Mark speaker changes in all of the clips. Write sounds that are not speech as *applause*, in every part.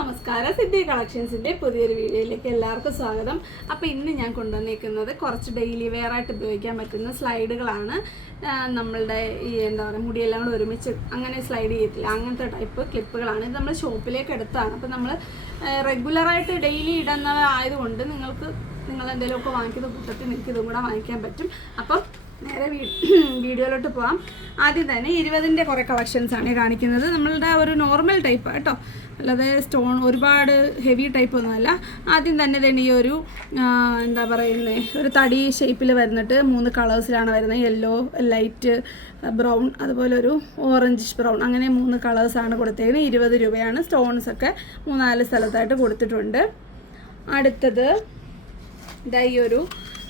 Speaker 1: നമസ്കാരം. സിദ്ധി കളക്ഷൻസിന്റെ പുതിയൊരു വീഡിയോയിലേക്ക് എല്ലാവർക്കും സ്വാഗതം. അപ്പോൾ ഇന്ന് ഞാൻ കൊണ്ടുവന്നിരിക്കുന്നത് കുറച്ച് ഡെയിലി വെയർ ആയിട്ട് ഉപയോഗിക്കാൻ പറ്റുന്ന സ്ലൈഡുകളാണ്. നമ്മളുടെ ഈ എന്താ പറയുക മുടിയെല്ലാം കൂടെ ഒരുമിച്ച് അങ്ങനെ സ്ലൈഡ് ചെയ്യത്തില്ല. അങ്ങനത്തെ ടൈപ്പ് ക്ലിപ്പുകളാണ് ഇത് നമ്മൾ ഷോപ്പിലേക്ക് എടുത്താണ്. അപ്പോൾ നമ്മൾ റെഗുലറായിട്ട് ഡെയിലി ഇടുന്ന ആയതുകൊണ്ട് നിങ്ങൾക്ക് നിങ്ങൾ എന്തെങ്കിലുമൊക്കെ വാങ്ങിക്കുന്ന കൂട്ടത്തിൽ നിങ്ങൾക്ക് ഇതും കൂടെ വാങ്ങിക്കാൻ പറ്റും. അപ്പം നേരെ *clears throat* വീഡിയോയിലോട്ട് പോവാം. ആദ്യം തന്നെ ഇരുപതിന്റെ കുറേ കളക്ഷൻസ് ആണ് കാണിക്കുന്നത്. നമ്മളുടെ ഒരു നോർമൽ ടൈപ്പ് കേട്ടോ. അല്ലാതെ സ്റ്റോൺ ഒരുപാട് ഹെവി ടൈപ്പ് ഒന്നുമല്ല. ആദ്യം തന്നെ തന്നെ ഈ ഒരു എന്താ പറയുന്നത് ഒരു തടി ഷേപ്പിൽ വരുന്നിട്ട് മൂന്ന് കളേഴ്സിലാണ് വരുന്നത്. യെല്ലോ ലൈറ്റ് ബ്രൗൺ അതുപോലെ ഒരു ഓറഞ്ച് ബ്രൗൺ അങ്ങനെ മൂന്ന് കളേഴ്സാണ് കൊടുത്തേക്കുന്നത് ഇരുപത് രൂപയാണ് സ്റ്റോൺസ് ഒക്കെ മൂന്നാൽ സ്ഥലത്തായിട്ട് കൊടുത്തിട്ടുണ്ട്. അടുത്തത് ഇതായി ഒരു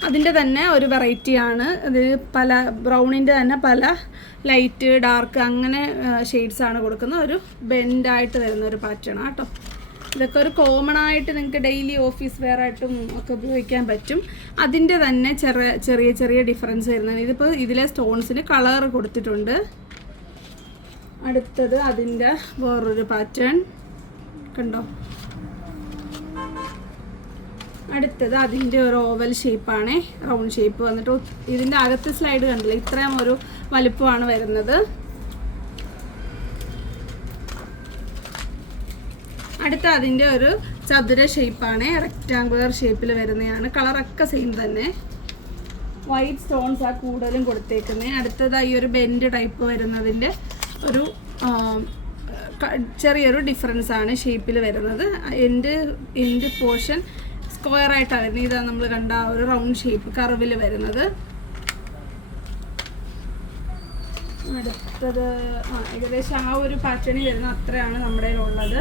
Speaker 1: അതിന്റെ തന്നെ ഒരു വെറൈറ്റിയാണ്. ഇത് പല ബ്രൗണിന്റെ തന്നെ പല ലൈറ്റ് ഡാർക്ക് അങ്ങനെ ഷെയ്ഡ്സ് ആണ് കൊടുക്കുന്നത്. ഒരു ബെൻഡായിട്ട് വരുന്ന ഒരു പാറ്റേൺ കേട്ടോ ഇതൊക്കെ ഒരു കോമൺ ആയിട്ട് നിങ്ങൾക്ക് ഡെയിലി ഓഫീസ് വെയർ ആയിട്ടും ഒക്കെ ഉപയോഗിക്കാൻ പറ്റും. അതിന്റെ തന്നെ ചെറിയ ചെറിയ ചെറിയ ഡിഫറൻസ് വരുന്നതാണ് ഇതിപ്പോൾ ഇതിലെ സ്റ്റോൺസിന് കളർ കൊടുത്തിട്ടുണ്ട്. അടുത്തത് അതിന്റെ വേറൊരു പാറ്റേൺ. കണ്ടോ? അടുത്തത് അതിന്റെ ഒരു ഓവൽ ഷേപ്പാണ് റൗണ്ട് ഷേപ്പ് വന്നിട്ട് ഇതിന്റെ അകത്ത് സ്ലൈഡ് കണ്ടില്ല? ഇത്രയും ഒരു വലുപ്പമാണ് വരുന്നത്. അടുത്ത അതിന്റെ ഒരു ചതുര ഷേപ്പാണ് റെക്റ്റാങ്കുലർ ഷേപ്പിൽ വരുന്നതാണ്. കളറൊക്കെ സെയിം തന്നെ. വൈറ്റ് സ്റ്റോൺസ് ആ കൂടുതലും കൊടുത്തേക്കുന്നത് അടുത്തതായി ഒരു ബെൻഡ് ടൈപ്പ് വരുന്നതിന്റെ ഒരു ചെറിയൊരു ഡിഫറൻസ് ആണ് ഷേപ്പിൽ വരുന്നത്. എന്റെ എന്റെ പോർഷൻ സ്ക്വയർ ആയിട്ടാണ്. വരുന്നത് ഇതാ നമ്മൾ കണ്ട ഒരു റൗണ്ട് ഷേപ്പ് കർവിൽ വരുന്നത്. അടുത്തത് ആ ഏകദേശം ആ ഒരു പാറ്റേണിൽ വരുന്ന അത്രയാണ് നമ്മുടെ ഉള്ളത്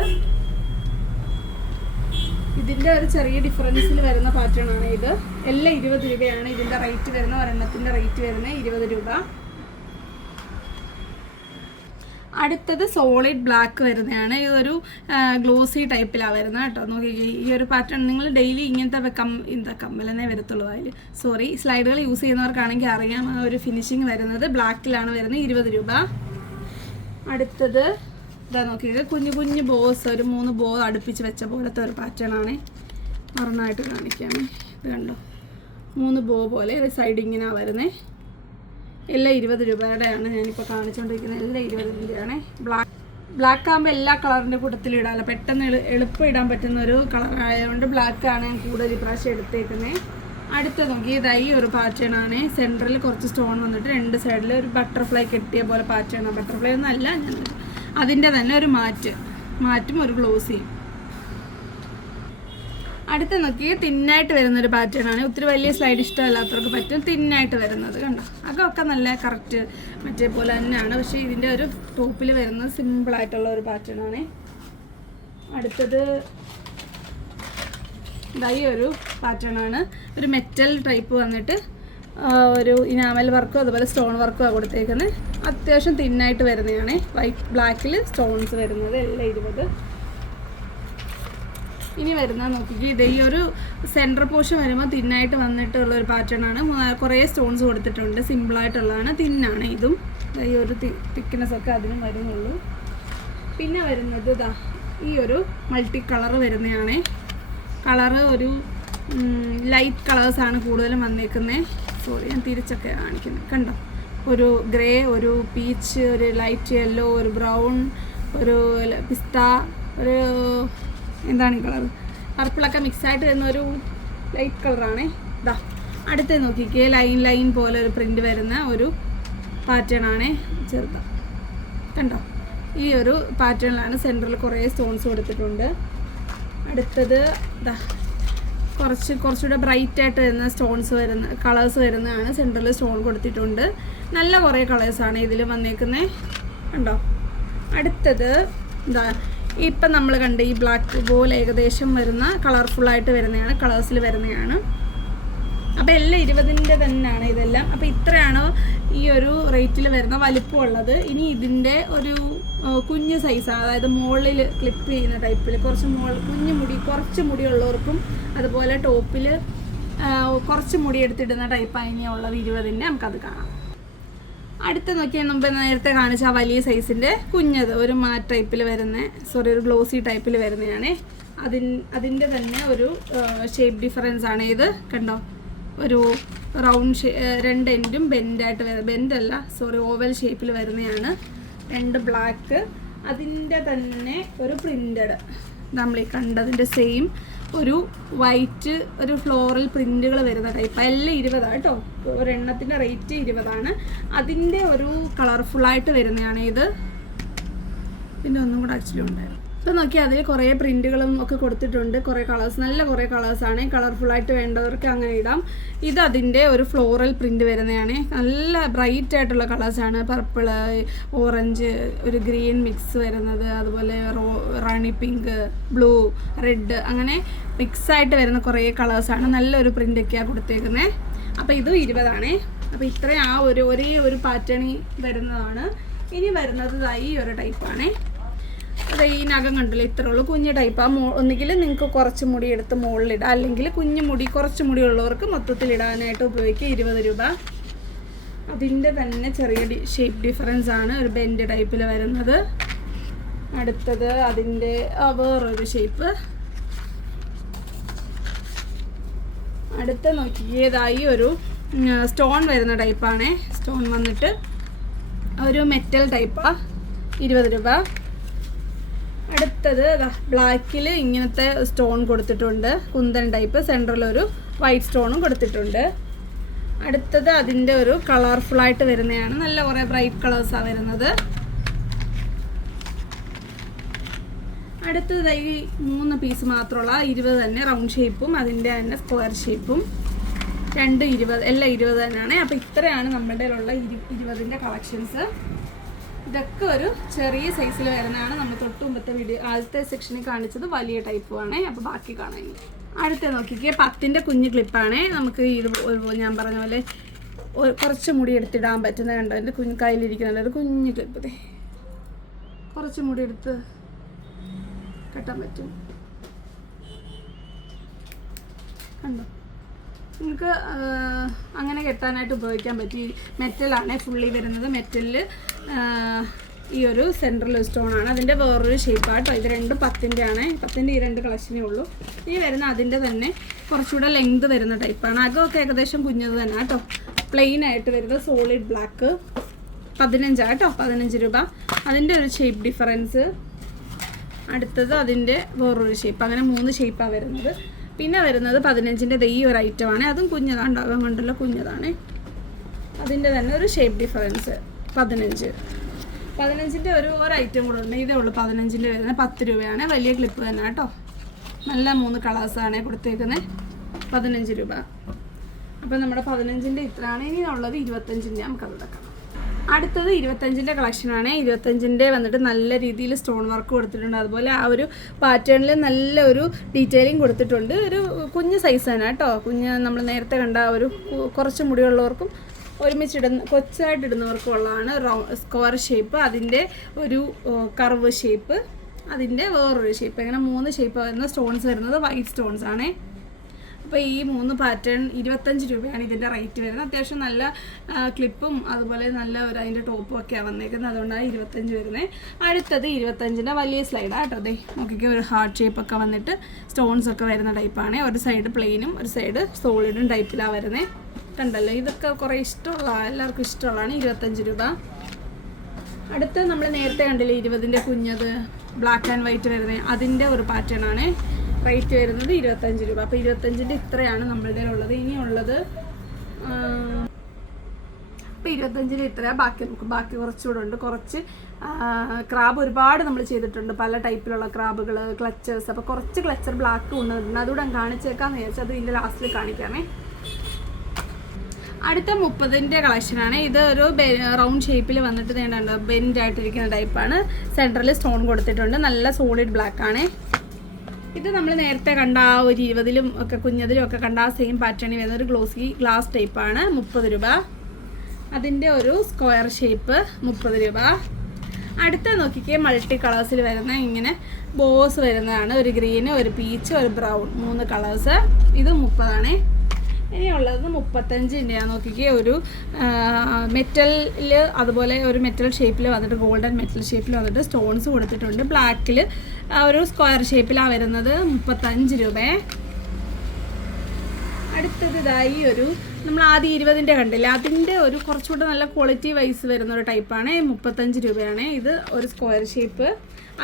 Speaker 1: ഇതിന്റെ ഒരു ചെറിയ ഡിഫറൻസിൽ വരുന്ന പാറ്റേൺ ആണ് ഇത്. എല്ലാം ഇരുപത് രൂപയാണ് ഇതിന്റെ റേറ്റ് വരുന്ന ഒരെണ്ണത്തിന്റെ റേറ്റ് വരുന്നത് ഇരുപത് രൂപ. അടുത്തത് സോളിഡ് ബ്ലാക്ക് വരുന്നതാണ്. ഇതൊരു ഗ്ലോസി ടൈപ്പിലാണ് വരുന്നത് കേട്ടോ. നോക്കി ഈ ഒരു പാറ്റേൺ നിങ്ങൾ ഡെയിലി ഇങ്ങനത്തെ കം എന്താ കമ്മലെന്നേ വരത്തുള്ളൂ അതിൽ സോറി സ്ലൈഡുകൾ യൂസ് ചെയ്യുന്നവർക്കാണെങ്കിൽ അറിയാം ആ ഒരു ഫിനിഷിങ് വരുന്നത്. ബ്ലാക്കിലാണ് വരുന്നത്. ഇരുപത് രൂപ. അടുത്തത് ഇതാ നോക്കിയത് കുഞ്ഞു കുഞ്ഞു ബോസ് ഒരു മൂന്ന് ബോ അടുപ്പിച്ച് വെച്ച പോലത്തെ ഒരു പാറ്റേൺ ആണ്. ഒരെണ്ണമായിട്ട് കാണിക്കുകയാണ് ഇത് കണ്ടോ? മൂന്ന് ബോ പോലെ ഒരു സൈഡ് ഇങ്ങനെ വരുന്നത് എല്ലാം ഇരുപത് രൂപയുടെയാണ് ഞാനിപ്പോൾ കാണിച്ചുകൊണ്ടിരിക്കുന്നത് എല്ലാം ഇരുപത് രൂപയാണ് ബ്ലാക്ക് ബ്ലാക്ക് ആകുമ്പോൾ എല്ലാ കളറിന്റെ കൂട്ടത്തിൽ ഇടാമല്ലോ പെട്ടെന്ന് എളുപ്പം ഇടാൻ പറ്റുന്ന ഒരു കളർ ആയതുകൊണ്ട് ബ്ലാക്കാണ് ഞാൻ കൂടുതൽ ഇപ്രാവശ്യം എടുത്തേക്കുന്നത് അടുത്ത നോക്കി. ഇതായി ഒരു പാറ്റേൺ ആണ്. സെന്ററിൽ കുറച്ച് സ്റ്റോൺ വന്നിട്ട് രണ്ട് സൈഡിൽ ഒരു ബട്ടർഫ്ലൈ കെട്ടിയ പോലെ പാറ്റേൺ ബട്ടർഫ്ലൈ ഒന്നും അല്ല ഞാൻ അതിന്റെ തന്നെ ഒരു മാറ്റ്. മാറ്റും ഒരു ഗ്ലോസിയും അടുത്ത നോക്കി തിന്നായിട്ട് വരുന്ന ഒരു പാറ്റേൺ ആണ്. ഒത്തിരി വലിയ സ്ലൈഡ് ഇഷ്ടമല്ലാത്തവർക്ക് പറ്റും തിന്നായിട്ട് വരുന്നത് കണ്ടോ? അതൊക്കെ നല്ല കറക്റ്റ് മറ്റേ പോലെ തന്നെയാണ്. പക്ഷേ ഇതിന്റെ ഒരു ടോപ്പിൽ വരുന്നത് സിമ്പിൾ ആയിട്ടുള്ള ഒരു പാറ്റേൺ ആണ്. അടുത്തത് ഇതായി ഒരു പാറ്റേൺ ആണ്. ഒരു മെറ്റൽ ടൈപ്പ് വന്നിട്ട് ഒരു ഇനാമൽ വർക്കും അതുപോലെ സ്റ്റോൺ വർക്കും ആണ് കൊടുത്തേക്കുന്നത് അത്യാവശ്യം തിന്നായിട്ട് വരുന്നതാണ്. വൈറ്റ് ബ്ലാക്കിൽ സ്റ്റോൺസ് വരുന്നത് എല്ലാം ഇരുപത്. ഇനി വരുന്ന നോക്കിക്കേ. ഇത് ഈ ഒരു സെന്റർ പോർഷൻ വരുമ്പോൾ തിന്നായിട്ട് വന്നിട്ടുള്ള ഒരു പാറ്റേൺ ആണ്. കുറേ സ്റ്റോൺസ് കൊടുത്തിട്ടുണ്ട്. സിമ്പിളായിട്ടുള്ളതാണ് തിന്നാണ് ഇതും. ഈ ഒരു തിക്നെസ് ഒക്കെ അതിനും വരുന്നുള്ളൂ. പിന്നെ വരുന്നത് ഇതാ ഈ ഒരു മൾട്ടി കളർ വരുന്നതാണ് കളറ് ഒരു ലൈറ്റ് കളേഴ്സാണ് കൂടുതലും വന്നേക്കുന്നത് സോറി ഞാൻ തിരിച്ചൊക്കെ കാണിക്കുന്നത് കണ്ടോ? ഒരു ഗ്രേ ഒരു പീച്ച് ഒരു ലൈറ്റ് യെല്ലോ ഒരു ബ്രൗൺ ഒരു പിസ്ത ഒരു എന്താണ് ഈ കളർ പർപ്പിളൊക്കെ മിക്സ് ആയിട്ട് വരുന്ന ഒരു ലൈറ്റ് കളറാണേ. ഇതാ അടുത്ത് നോക്കിക്കേ. ലൈൻ ലൈൻ പോലെ ഒരു പ്രിന്റ് വരുന്ന ഒരു പാറ്റേൺ ആണേ. ചെറുതാ. കണ്ടോ? ഈ ഒരു പാറ്റേണിലാണ് സെന്ററിൽ കുറേ സ്റ്റോൺസ് കൊടുത്തിട്ടുണ്ട്. അടുത്തത് ഇതാ കുറച്ച് കുറച്ചുകൂടെ ബ്രൈറ്റ് ആയിട്ട് വരുന്ന സ്റ്റോൺസ് വരുന്ന കളേഴ്സ് വരുന്നതാണ് സെന്ററിൽ സ്റ്റോൺ കൊടുത്തിട്ടുണ്ട്. നല്ല കുറേ കളേഴ്സാണ് ഇതിൽ വന്നേക്കുന്നത് കണ്ടോ? അടുത്തത് എന്താ ഇപ്പം നമ്മൾ കണ്ട ഈ ബ്ലാക്ക് പോലെ ഏകദേശം വരുന്ന കളർഫുള്ളായിട്ട് വരുന്നതാണ് കളേഴ്സിൽ വരുന്നതാണ്. അപ്പോൾ എല്ലാം ഇരുപതിന്റെ തന്നെയാണ് ഇതെല്ലാം. അപ്പോൾ ഇത്രയാണ് ഈ ഒരു റേറ്റിൽ വരുന്ന വലിപ്പമുള്ളത് ഇനി ഇതിന്റെ ഒരു കുഞ്ഞ് സൈസ് അതായത് മുകളിൽ ക്ലിപ്പ് ചെയ്യുന്ന ടൈപ്പിൽ കുറച്ച് മോൾ കുഞ്ഞ് മുടി കുറച്ച് മുടിയുള്ളവർക്കും അതുപോലെ ടോപ്പിൽ കുറച്ച് മുടി എടുത്തിടുന്ന ടൈപ്പാണ് ഇനിയുള്ളത് ഇരുപതിന്റെ നമുക്കത് കാണാം. അടുത്ത നോക്കിയാൽ മുമ്പ് നേരത്തെ കാണിച്ച ആ വലിയ സൈസിന്റെ കുഞ്ഞത്. ഒരു മാറ്റ് ടൈപ്പിൽ വരുന്ന സോറി ഒരു ഗ്ലോസി ടൈപ്പിൽ വരുന്നതാണ്. അതിൻ അതിന്റെ തന്നെ ഒരു ഷേപ്പ് ഡിഫറൻസ് ആണ് ഇത്. കണ്ടോ? ഒരു റൗണ്ട് ഷേ രണ്ട് എൻഡും ബെൻഡായിട്ട് വരുന്ന ബെൻഡല്ല സോറി ഓവൽ ഷേപ്പിൽ വരുന്നതാണ്. രണ്ട് ബ്ലാക്ക് അതിന്റെ തന്നെ ഒരു പ്രിന്റഡ് നമ്മൾ ഈ കണ്ടതിന്റെ സെയിം ഒരു വൈറ്റ് ഒരു ഫ്ലോറൽ പ്രിന്റുകൾ വരുന്ന ടൈപ്പ് എല്ലാം ഇരുപതാണ് കേട്ടോ ഒരെണ്ണത്തിന്റെ റേറ്റ് ഇരുപതാണ്. അതിന്റെ ഒരു കളർഫുൾ ആയിട്ട് വരുന്നതാണ് ഇത്. പിന്നെ ഒന്നും കൂടെ ആക്ച്വലി ഉണ്ടായിരുന്നു. ഇപ്പം നോക്കിയാൽ അതിൽ കുറേ പ്രിന്റുകളും ഒക്കെ കൊടുത്തിട്ടുണ്ട്. കുറേ കളേഴ്സ് നല്ല കുറേ കളേഴ്സാണ് ആയിട്ട് വേണ്ടവർക്ക് അങ്ങനെ ഇടാം. ഇത് അതിന്റെ ഒരു ഫ്ലോറൽ പ്രിന്റ് വരുന്നതാണ്. നല്ല ബ്രൈറ്റ് ആയിട്ടുള്ള കളേഴ്സാണ് പർപ്പിൾ ഓറഞ്ച് ഒരു ഗ്രീൻ മിക്സ് വരുന്നത്. അതുപോലെ റോ റാണി പിങ്ക് ബ്ലൂ റെഡ് അങ്ങനെ മിക്സായിട്ട് വരുന്ന കുറേ കളേഴ്സാണ് നല്ലൊരു പ്രിന്റൊക്കെയാണ് കൊടുത്തേക്കുന്നത് അപ്പോൾ ഇതും ഇരുപതാണേ. അപ്പോൾ ഇത്രയും ആ ഒരു ഒരേ ഒരു പാറ്റേണിൽ വരുന്നതാണ്. ഇനി വരുന്നത് ഈ ഒരു ടൈപ്പാണേ അത് ഈ നഖം കണ്ടല്ലോ? ഇത്ര ഉള്ളൂ കുഞ്ഞ് ടൈപ്പ് ആ മോ ഒന്നുകിൽ നിങ്ങൾക്ക് കുറച്ച് മുടി എടുത്ത് മുകളിലിടാം. അല്ലെങ്കിൽ കുഞ്ഞ് മുടി കുറച്ച് മുടി ഉള്ളവർക്ക് മൊത്തത്തിൽ ഇടാനായിട്ട് ഉപയോഗിക്കുക. ഇരുപത് രൂപ. അതിന്റെ തന്നെ ചെറിയ ഷേപ്പ് ഡിഫറൻസ് ആണ് ഒരു ബെൻഡ് ടൈപ്പിൽ വരുന്നത്. അടുത്തത് അതിന്റെ വേറൊരു ഷേപ്പ് അടുത്ത നോക്കിയതായി ഒരു സ്റ്റോൺ വരുന്ന ടൈപ്പാണേ സ്റ്റോൺ വന്നിട്ട് ഒരു മെറ്റൽ ടൈപ്പാണ് ഇരുപത് രൂപ. അടുത്തത് ബ്ലാക്കിൽ ഇങ്ങനത്തെ സ്റ്റോൺ കൊടുത്തിട്ടുണ്ട്. കുന്തൻ ടൈപ്പ് സെൻട്രൽ ഒരു വൈറ്റ് സ്റ്റോണും കൊടുത്തിട്ടുണ്ട്. അടുത്തത് അതിന്റെ ഒരു കളർഫുള്ളായിട്ട് വരുന്നതാണ്. നല്ല കുറേ ബ്രൈറ്റ് കളേഴ്സാണ് വരുന്നത്. അടുത്തത് ഈ മൂന്ന് പീസ് മാത്രമുള്ള ഇരുപത് തന്നെ റൗണ്ട് ഷേപ്പും അതിന്റെ തന്നെ സ്ക്വയർ ഷേപ്പും രണ്ട് ഇരുപത് എല്ലാം ഇരുപത് തന്നെയാണ്. അപ്പോൾ ഇത്രയാണ് നമ്മുടെ ഉള്ള ഇരു ഇരുപതിന്റെ കളക്ഷൻസ് ഇതൊക്കെ ഒരു ചെറിയ സൈസിൽ വരുന്നതാണ്. നമ്മൾ തൊട്ട് മുമ്പത്തെ വീഡിയോ ആദ്യത്തെ സെക്ഷനിൽ കാണിച്ചത് വലിയ ടൈപ്പ് ആണേ അപ്പോൾ ബാക്കി കാണാൻ അടുത്ത നോക്കിക്കേ പത്തിന്റെ കുഞ്ഞ് ക്ലിപ്പാണേ നമുക്ക് ഇത് ഞാൻ പറഞ്ഞ പോലെ കുറച്ച് മുടി എടുത്തിടാൻ പറ്റുന്ന കണ്ടോ? എന്റെ കുഞ്ഞ് കയ്യിലിരിക്കുന്നുണ്ട് ഒരു കുഞ്ഞ് ക്ലിപ്പ് കുറച്ച് മുടി എടുത്ത് കെട്ടാൻ പറ്റും. കണ്ടോ? നിങ്ങൾക്ക് അങ്ങനെ കെട്ടാനായിട്ട് ഉപയോഗിക്കാൻ പറ്റി. മെറ്റലാണ് ഫുള്ളി വരുന്നത് മെറ്റലിൽ ഈ ഒരു സെൻട്രൽ സ്റ്റോൺ ആണ്. അതിന്റെ വേറൊരു ഷേപ്പാണ് കേട്ടോ ഇത് രണ്ടും പത്തിന്റെ ആണ്. പത്തിന്റെ ഈ രണ്ട് കളക്ഷനേ ഉള്ളൂ. ഈ വരുന്ന അതിന്റെ തന്നെ കുറച്ചുകൂടെ ലെങ്ത് വരുന്ന ടൈപ്പാണ് അകമൊക്കെ ഏകദേശം കുഞ്ഞത് തന്നെ കേട്ടോ പ്ലെയിൻ ആയിട്ട് വരുന്നത് സോളിഡ് ബ്ലാക്ക് പതിനഞ്ചാണ് കേട്ടോ പതിനഞ്ച് രൂപ. അതിന്റെ ഒരു ഷേപ്പ് ഡിഫറൻസ് അടുത്തത് അതിന്റെ വേറൊരു ഷേപ്പ് അങ്ങനെ മൂന്ന് ഷേപ്പാണ് വരുന്നത്. പിന്നെ വരുന്നത് പതിനഞ്ചിന്റെ ഈ ഒരു ഐറ്റമാണ് അതും കുഞ്ഞതാണ് ഉണ്ടാകാൻ കൊണ്ടുള്ള കുഞ്ഞതാണ്. അതിന്റെ തന്നെ ഒരു ഷേപ്പ് ഡിഫറൻസ് പതിനഞ്ച്. പതിനഞ്ചിന്റെ ഒരു ഒരു ഐറ്റം കൂടെ ഉണ്ട്. ഇതേ ഉള്ളൂ പതിനഞ്ചിന്റെ വരുന്നത്. പത്ത് രൂപയാണ്. വലിയ ക്ലിപ്പ് തന്നെ കേട്ടോ. നല്ല മൂന്ന് കളേഴ്സാണ് കൊടുത്തേക്കുന്നത് പതിനഞ്ച് രൂപ. അപ്പം നമ്മുടെ പതിനഞ്ചിന്റെ ഇത്രയാണ്. ഇനി ഉള്ളത് ഇരുപത്തഞ്ചിന്റെ നമുക്കത് എടുക്കാം അടുത്തത് ഇരുപത്തഞ്ചിന്റെ കളക്ഷനാണ് ഇരുപത്തഞ്ചിന്റെ വന്നിട്ട് നല്ല രീതിയിൽ സ്റ്റോൺ വർക്ക് കൊടുത്തിട്ടുണ്ട്. അതുപോലെ ആ ഒരു പാറ്റേണിൽ നല്ല ഒരു ഡീറ്റെയിലിംഗ് കൊടുത്തിട്ടുണ്ട്. ഒരു കുഞ്ഞ് സൈസ് തന്നെ കേട്ടോ. കുഞ്ഞ് നമ്മൾ നേരത്തെ കണ്ട ഒരു കുറച്ച് മുടിയുള്ളവർക്കും ഒരുമിച്ചിടുന്ന കൊച്ചായിട്ട് ഇടുന്നവർക്കുള്ളതാണ് സ്ക്വയർ ഷേപ്പ്. അതിന്റെ ഒരു കർവ് ഷേപ്പ്. അതിന്റെ വേറൊരു ഷേപ്പ്. അങ്ങനെ മൂന്ന് ഷേപ്പ് വരുന്ന സ്റ്റോൺസ് വരുന്നത് വൈറ്റ് സ്റ്റോൺസ് ആണേ. അപ്പോൾ ഈ മൂന്ന് പാറ്റേൺ ഇരുപത്തഞ്ച് രൂപയാണ് ഇതിന്റെ റേറ്റ് വരുന്നത്. അത്യാവശ്യം നല്ല ക്ലിപ്പും അതുപോലെ നല്ല ഒരു അതിന്റെ ടോപ്പും ഒക്കെയാണ് വന്നേക്കുന്നത്. അതുകൊണ്ടാണ് ഇരുപത്തഞ്ച് വരുന്നത് അടുത്തത് ഇരുപത്തഞ്ചിന്റെ വലിയ സ്ലൈഡാണ് കേട്ടോ അതെ നോക്കിക്ക് ഒരു ഹാർട്ട് ഷേപ്പൊക്കെ വന്നിട്ട് സ്റ്റോൺസ് ഒക്കെ വരുന്ന ടൈപ്പാണ്. ഒരു സൈഡ് പ്ലെയിനും ഒരു സൈഡ് സോളിഡും ടൈപ്പിലാണ് വരുന്നത് കണ്ടല്ലോ ഇതൊക്കെ കുറേ ഇഷ്ടമുള്ള എല്ലാവർക്കും ഇഷ്ടമുള്ളതാണ്. ഇരുപത്തഞ്ച് രൂപ. അടുത്ത നമ്മൾ നേരത്തെ കണ്ടില്ലേ ഇരുപതിന്റെ കുഞ്ഞത് ബ്ലാക്ക് ആൻഡ് വൈറ്റ് വരുന്നത്. അതിന്റെ ഒരു പാറ്റേൺ ആണ്. റേറ്റ് വരുന്നത് ഇരുപത്തഞ്ച് രൂപ. അപ്പോൾ ഇരുപത്തഞ്ചിന്റെ ഇത്രയാണ് നമ്മളുടെ ഉള്ളത് ഇനിയുള്ളത് അപ്പോൾ ഇരുപത്തഞ്ചിന് ഇത്ര ബാക്കി നമുക്ക്. ബാക്കി കുറച്ചുകൂടെ ഉണ്ട്. കുറച്ച് ക്രാബ് ഒരുപാട് നമ്മൾ ചെയ്തിട്ടുണ്ട്. പല ടൈപ്പിലുള്ള ക്രാബുകൾ ക്ലച്ചേഴ്സ് അപ്പോൾ കുറച്ച് ക്ലച്ചർ ബ്ലാക്ക് കൊണ്ടുവന്നിട്ടുണ്ട് അതുകൂടെ കാണിച്ചേക്കാമെന്ന് വിചാരിച്ചാൽ അത് ഇതിന്റെ ലാസ്റ്റിൽ കാണിക്കാമേ. അടുത്ത മുപ്പതിന്റെ കളക്ഷനാണ് ഇത് ഒരു റൗണ്ട് ഷേപ്പിൽ വന്നിട്ട് വേണ്ട ബെൻഡ് ആയിട്ടിരിക്കുന്ന ടൈപ്പാണ് സെന്ററിൽ സ്റ്റോൺ കൊടുത്തിട്ടുണ്ട്. നല്ല സോളിഡ് ബ്ലാക്ക് ആണ്. ഇത് നമ്മൾ നേരത്തെ കണ്ട ആ ഒരു ഇരുപതിലും ഒക്കെ കുഞ്ഞതിലും ഒക്കെ കണ്ട ആ സെയിം പാറ്റേണിൽ വരുന്ന ഒരു ഗ്ലോസി ഗ്ലാസ് ടൈപ്പാണ് മുപ്പത് രൂപ. അതിന്റെ ഒരു സ്ക്വയർ ഷേപ്പ് മുപ്പത് രൂപ. അടുത്ത നോക്കിക്കേ മൾട്ടി കളേഴ്സിൽ വരുന്ന ഇങ്ങനെ ബോസ് വരുന്നതാണ്. ഒരു ഗ്രീന് ഒരു പീച്ച് ഒരു ബ്രൗൺ മൂന്ന് കളേഴ്സ് ഇത് മുപ്പതാണ്. ഇനിയുള്ളത് മുപ്പത്തഞ്ച് ഞാൻ നോക്കിക്കേ ഒരു മെറ്റലിൽ അതുപോലെ ഒരു മെറ്റൽ ഷേപ്പിൽ വന്നിട്ട് ഗോൾഡൻ മെറ്റൽ ഷേപ്പിൽ വന്നിട്ട് സ്റ്റോൺസ് കൊടുത്തിട്ടുണ്ട്. ബ്ലാക്കിൽ ഒരു സ്ക്വയർ ഷേപ്പിലാണ് വരുന്നത്. മുപ്പത്തഞ്ച് രൂപ. അടുത്തത് ഇതായി ഒരു നമ്മൾ ആദ്യം ഇരുപതിന്റെ കണ്ടില്ല? അതിന്റെ ഒരു കുറച്ചുകൂടെ നല്ല ക്വാളിറ്റി വൈസ് വരുന്ന ഒരു ടൈപ്പാണ് മുപ്പത്തഞ്ച് രൂപയാണ്. ഇത് ഒരു സ്ക്വയർ ഷേപ്പ്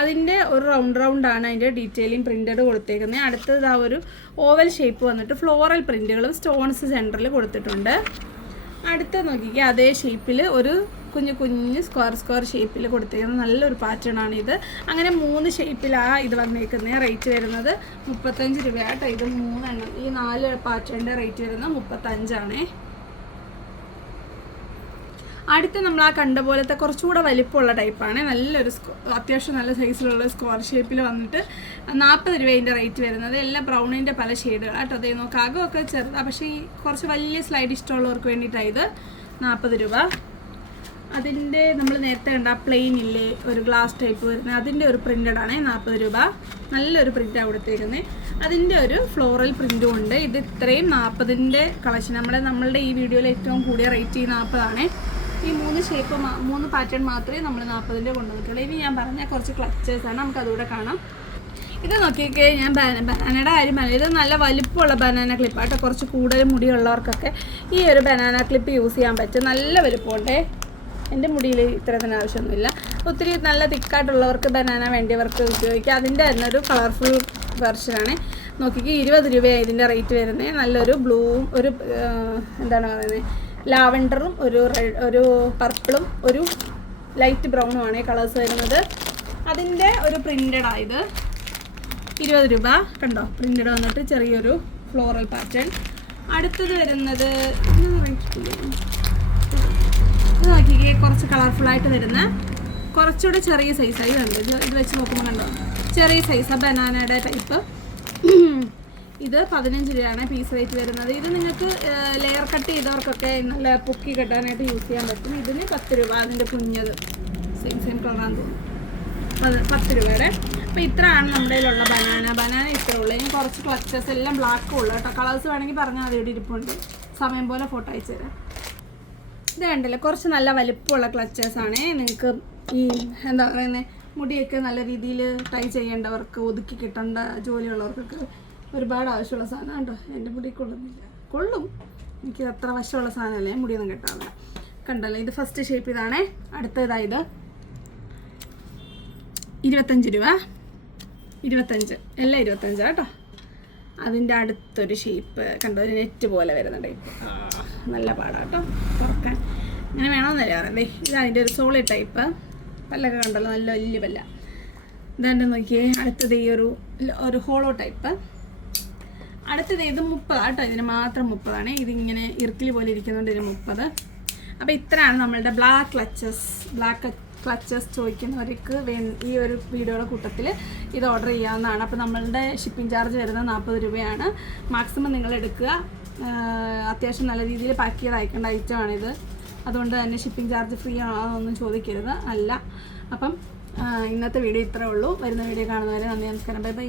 Speaker 1: അതിന്റെ ഒരു റൗണ്ട് റൗണ്ട് ആണ് അതിന്റെ ഡീറ്റെയിലിംഗ് പ്രിന്റഡ് കൊടുത്തേക്കുന്നത്. അടുത്തത് ആ ഒരു ഓവൽ ഷേപ്പ് വന്നിട്ട് ഫ്ലോറൽ പ്രിന്റുകളും സ്റ്റോൺസ് സെന്ററിൽ കൊടുത്തിട്ടുണ്ട്. അടുത്ത നോക്കിക്കുക അതേ ഷേപ്പിൽ ഒരു കുഞ്ഞു കുഞ്ഞ് സ്ക്വയർ സ്ക്വയർ ഷേപ്പിൽ കൊടുത്തേക്കുന്ന നല്ലൊരു പാറ്റേൺ ആണ് ഇത്. അങ്ങനെ മൂന്ന് ഷേപ്പിലാണ് ഇത് വന്നേക്കുന്നത് റേറ്റ് വരുന്നത് മുപ്പത്തഞ്ച് രൂപയാട്ടോ ഇത് മൂന്നെണ്ണം. ഈ നാല് പാറ്റേണിന്റെ റേറ്റ് വരുന്നത് മുപ്പത്തഞ്ചാണേ. അടുത്ത നമ്മൾ ആ കണ്ട പോലത്തെ കുറച്ചുകൂടെ വലിപ്പമുള്ള ടൈപ്പാണ് നല്ലൊരു അത്യാവശ്യം നല്ല സൈസിലുള്ള സ്ക്വയർ ഷേപ്പിൽ വന്നിട്ട് നാൽപ്പത് രൂപേന്റെ റേറ്റ് വരുന്നത്. എല്ലാം ബ്രൗണിന്റെ പല ഷെയ്ഡുകൾ കേട്ടോ അതേ നോക്കാം അകമൊക്കെ ചെറുതാണ് പക്ഷേ ഈ കുറച്ച് വലിയ സ്ലൈഡ് ഇഷ്ടമുള്ളവർക്ക് വേണ്ടിയിട്ടാണ് ഇത് നാൽപ്പത് രൂപ. അതിന്റെ നമ്മൾ നേരത്തെ കണ്ട പ്ലെയിൻ ഇല്ലേ ഒരു ഗ്ലാസ് ടൈപ്പ് വരുന്നത് അതിന്റെ ഒരു പ്രിന്റഡ് ആണ് നാൽപ്പത് രൂപ. നല്ലൊരു പ്രിന്റാണ് കൊടുത്തേക്കുന്നത് അതിന്റെ ഒരു ഫ്ലോറൽ പ്രിന്റും ഉണ്ട്. ഇത് ഇത്രയും നാൽപ്പതിന്റെ കളക്ഷൻ നമ്മുടെ നമ്മളുടെ ഈ വീഡിയോയിൽ ഏറ്റവും കൂടിയ റേറ്റ് ഈ നാൽപ്പതാണ്. ഈ മൂന്ന് ഷേപ്പ് മൂന്ന് പാറ്റേൺ മാത്രമേ നമ്മൾ നാൽപ്പതിന്റെ കൊണ്ടുവന്നിട്ടുള്ളൂ ഇനി ഞാൻ പറഞ്ഞ കുറച്ച് ക്ലച്ചേഴ്സാണ് നമുക്ക് അതുകൂടെ കാണാം. ഇത് നോക്കിയൊക്കെ ഞാൻ ബനാ ബനാനയുടെ കാര്യം പറഞ്ഞു ഇത് നല്ല വലിപ്പമുള്ള ബനാന ക്ലിപ്പാട്ടോ കുറച്ച് കൂടുതൽ മുടിയുള്ളവർക്കൊക്കെ ഈ ഒരു ബനാന ക്ലിപ്പ് യൂസ് ചെയ്യാൻ പറ്റും. നല്ല വലിപ്പമുണ്ടേ. എന്റെ മുടിയിൽ ഇത്രത്തിന് ആവശ്യമൊന്നുമില്ല. ഒത്തിരി നല്ല തിക്കായിട്ടുള്ളവർക്ക് ബനാന വേണ്ടിയവർക്ക് ഉപയോഗിക്കാം. അതിന്റെ തന്നെ ഒരു കളർഫുൾ വെർഷനാണ് നോക്കിക്ക് ഇരുപത് രൂപയാണ് ഇതിന്റെ റേറ്റ് വരുന്നത് നല്ലൊരു ബ്ലൂവും ഒരു എന്താണ് പറയുന്നത് ലാവൻഡറും ഒരു റെഡ് ഒരു പർപ്പിളും ഒരു ലൈറ്റ് ബ്രൗണുമാണ് കളേഴ്സ് വരുന്നത്. അതിന്റെ ഒരു പ്രിന്റഡ് ആയത് ഇരുപത് രൂപ. കണ്ടോ? പ്രിന്റഡ് വന്നിട്ട് ചെറിയൊരു ഫ്ലോറൽ പാറ്റേൺ അടുത്തത് വരുന്നത്? ഇത് നോക്കിക്കേ കുറച്ച് കളർഫുൾ ആയിട്ട് വരുന്ന കുറച്ചുകൂടെ ചെറിയ സൈസായി കണ്ടു? ഇത് ഇത് വെച്ച് നോക്കുമ്പോൾ കണ്ടോ? ചെറിയ സൈസാണ് ബനാനയുടെ ടൈപ്പ് ഇത് പതിനഞ്ച് രൂപയാണ് പീസ് റേറ്റ് വരുന്നത്. ഇത് നിങ്ങൾക്ക് ലെയർ കട്ട് ചെയ്തവർക്കൊക്കെ നല്ല പൊക്കി കെട്ടാനായിട്ട് യൂസ് ചെയ്യാൻ പറ്റും. ഇതിന് പത്ത് രൂപ അതിന്റെ കുഞ്ഞത്. സെയിം സെയിം കളറാന്ന് തോന്നുന്നു. പത് പത്ത് രൂപയുടെ. അപ്പോൾ ഇത്രയാണ് നമ്മുടെ കയ്യിലുള്ള ബനാന ബനാന ഇത്ര ഉള്ളൂ. ഇനി കുറച്ച് ക്ലച്ചസ് എല്ലാം ബ്ലാക്കും ഉള്ളു കേട്ടോ. കളേഴ്സ് വേണമെങ്കിൽ പറഞ്ഞാൽ അതിവിടെ ഇരിപ്പുണ്ട്. സമയം പോലെ ഫോട്ടോ അയച്ചു തരാം ഇത് കണ്ടില്ലേ? കുറച്ച് നല്ല വലിപ്പമുള്ള ക്ലച്ചേഴ്സ് ആണ്. നിങ്ങൾക്ക് ഈ എന്താ പറയുന്നത് മുടിയൊക്കെ നല്ല രീതിയിൽ ട്രൈ ചെയ്യേണ്ടവർക്ക് ഒതുക്കി കിട്ടേണ്ട ജോലിയുള്ളവർക്കൊക്കെ ഒരുപാട് ആവശ്യമുള്ള സാധനം കേട്ടോ എന്റെ മുടി കൊള്ളുന്നില്ല. കൊള്ളും. എനിക്ക് അത്ര വശമുള്ള സാധനമല്ലേ മുടിയൊന്നും കിട്ടാറില്ല കണ്ടല്ലോ? ഇത് ഫസ്റ്റ് ഷേപ്പ് ഇതാണേ. അടുത്തതായത് ഇരുപത്തഞ്ച് രൂപ. ഇരുപത്തഞ്ച്. എല്ലാം ഇരുപത്തഞ്ചാണ് കേട്ടോ. അതിന്റെ അടുത്തൊരു ഷേപ്പ് കണ്ടോ? ഒരു നെറ്റ് പോലെ വരുന്നുണ്ട്. നല്ല പാടാട്ടോ തുറക്കാൻ. അങ്ങനെ വേണമെന്ന് പറയണ്ടേ ഇത് അതിന്റെ ഒരു സോളിഡ് ടൈപ്പ് പല്ലൊക്കെ കണ്ടല്ലോ? നല്ല വലിയ പല്ല. ഇതാണ്ട് നോക്കിയേ. അടുത്തത് ഈ ഒരു ഒരു ഹോളോ ടൈപ്പ് അടുത്തത് ഇത് മുപ്പതാണ് കേട്ടോ. ഇതിന് മാത്രം മുപ്പതാണ്. ഇതിങ്ങനെ ഇറുക്കിൽ പോലെ ഇരിക്കുന്നുണ്ട് ഇതിന് മുപ്പത്. അപ്പോൾ ഇത്രയാണ് നമ്മളുടെ ബ്ലാക്ക് ക്ലച്ചസ് ബ്ലാക്ക് ക്ലച്ചസ് ചോദിക്കുന്നവർക്ക് ഈ ഒരു വീഡിയോയുടെ കൂട്ടത്തിൽ ഇത് ഓർഡർ ചെയ്യാവുന്നതാണ്. അപ്പോൾ നമ്മളുടെ ഷിപ്പിംഗ് ചാർജ് വരുന്നത് നാൽപ്പത് രൂപയാണ്. മാക്സിമം നിങ്ങൾ എടുക്കുക. അത്യാവശ്യം നല്ല രീതിയിൽ പാക്ക് ചെയ്ത് അയക്കേണ്ട ഐറ്റമാണിത് അതുകൊണ്ട് തന്നെ ഷിപ്പിംഗ് ചാർജ് ഫ്രീ ആണോ എന്നൊന്നും ചോദിക്കരുത്. അല്ല. അപ്പം ഇന്നത്തെ വീഡിയോ ഇത്രേ ഉള്ളൂ. വരുന്ന വീഡിയോ കാണുന്നവരെ നന്ദി നമസ്കാരം. Bye bye.